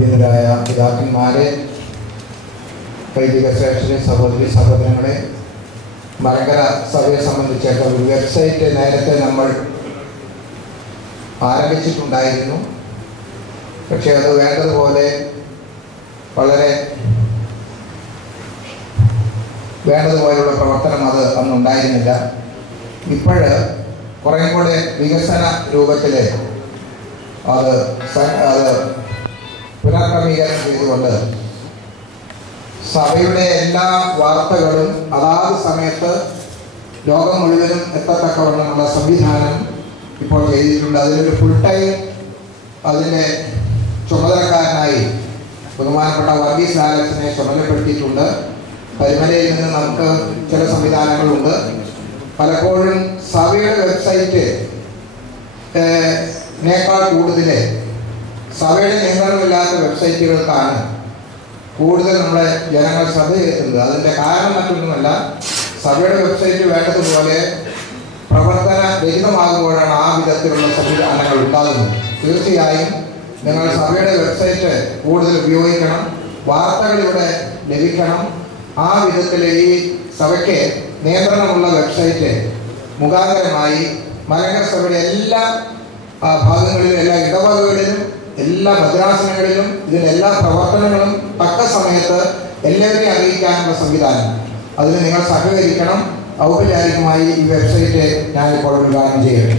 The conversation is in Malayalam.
അഭിനന്ദരായ പിതാക്കന്മാരെ, വൈദിക ശ്രേഷ്ഠരെ, സഹോദരി സഹോദരങ്ങളെ, മലങ്കര സഭയെ സംബന്ധിച്ചിട്ട് ഒരു വെബ്സൈറ്റ് നേരത്തെ നമ്മൾ ആരംഭിച്ചിട്ടുണ്ടായിരുന്നു. പക്ഷേ അത് വേണ്ടതുപോലെ വേണ്ടതുപോലെയുള്ള പ്രവർത്തനം അത് അന്നുണ്ടായിരുന്നില്ല. ഇപ്പോൾ കുറേ കൂടെ വികസന രൂപത്തിൽ അത് പുനഃക്രമീകരണം ചെയ്തുകൊണ്ട് സഭയുടെ എല്ലാ വാർത്തകളും അതാത് സമയത്ത് ലോകം മുഴുവനും എത്തത്തക്കവണ്ണമുള്ള സംവിധാനം ഇപ്പോൾ ചെയ്തിട്ടുണ്ട്. അതിനൊരു ഫുൾ ടൈം അതിൻ്റെ ചുമതലക്കാരനായി ബഹുമാനപ്പെട്ട വർഗീസ് ലാലച്ചനെ ചുമതലപ്പെടുത്തിയിട്ടുണ്ട്. പരിമലയിൽ നിന്ന് നമുക്ക് ചില സംവിധാനങ്ങളുണ്ട്. പലപ്പോഴും സഭയുടെ വെബ്സൈറ്റ് നേക്കാൾ കൂടുതൽ സഭയുടെ നിയന്ത്രണമില്ലാത്ത വെബ്സൈറ്റുകൾക്കാണ് കൂടുതൽ നമ്മുടെ ജനങ്ങൾ ശ്രദ്ധ ചെലുത്തുന്നത്. അതിൻ്റെ കാരണം മറ്റൊന്നുമല്ല, സഭയുടെ വെബ്സൈറ്റ് വേണ്ടതുപോലെ പ്രവർത്തന രഹിതമാകുമ്പോഴാണ് ആ വിധത്തിലുള്ള സംവിധാനങ്ങൾ ഉണ്ടാകുന്നത്. തീർച്ചയായും നിങ്ങൾ സഭയുടെ വെബ്സൈറ്റ് കൂടുതൽ ഉപയോഗിക്കണം, വാർത്തകളിലൂടെ ലഭിക്കണം. ആ വിധത്തിൽ ഈ സഭയ്ക്ക് നിയന്ത്രണമുള്ള വെബ്സൈറ്റ് മുഖാന്തരമായി മലങ്കര സഭയുടെ എല്ലാ ഭാഗങ്ങളിലും, എല്ലാ ഇടവകകളിലും, എല്ലാ ഭദ്രാസനങ്ങളിലും ഇതിൻ്റെ എല്ലാ പ്രവർത്തനങ്ങളും തക്ക സമയത്ത് എല്ലാവരെയും അറിയിക്കാനുള്ള സംവിധാനം, അതിന് നിങ്ങൾ സഹകരിക്കണം. ഔപചാരികമായി ഈ വെബ്സൈറ്റ് ഞാനിപ്പോൾ ഉദ്ഘാടനം ചെയ്യട്ടെ.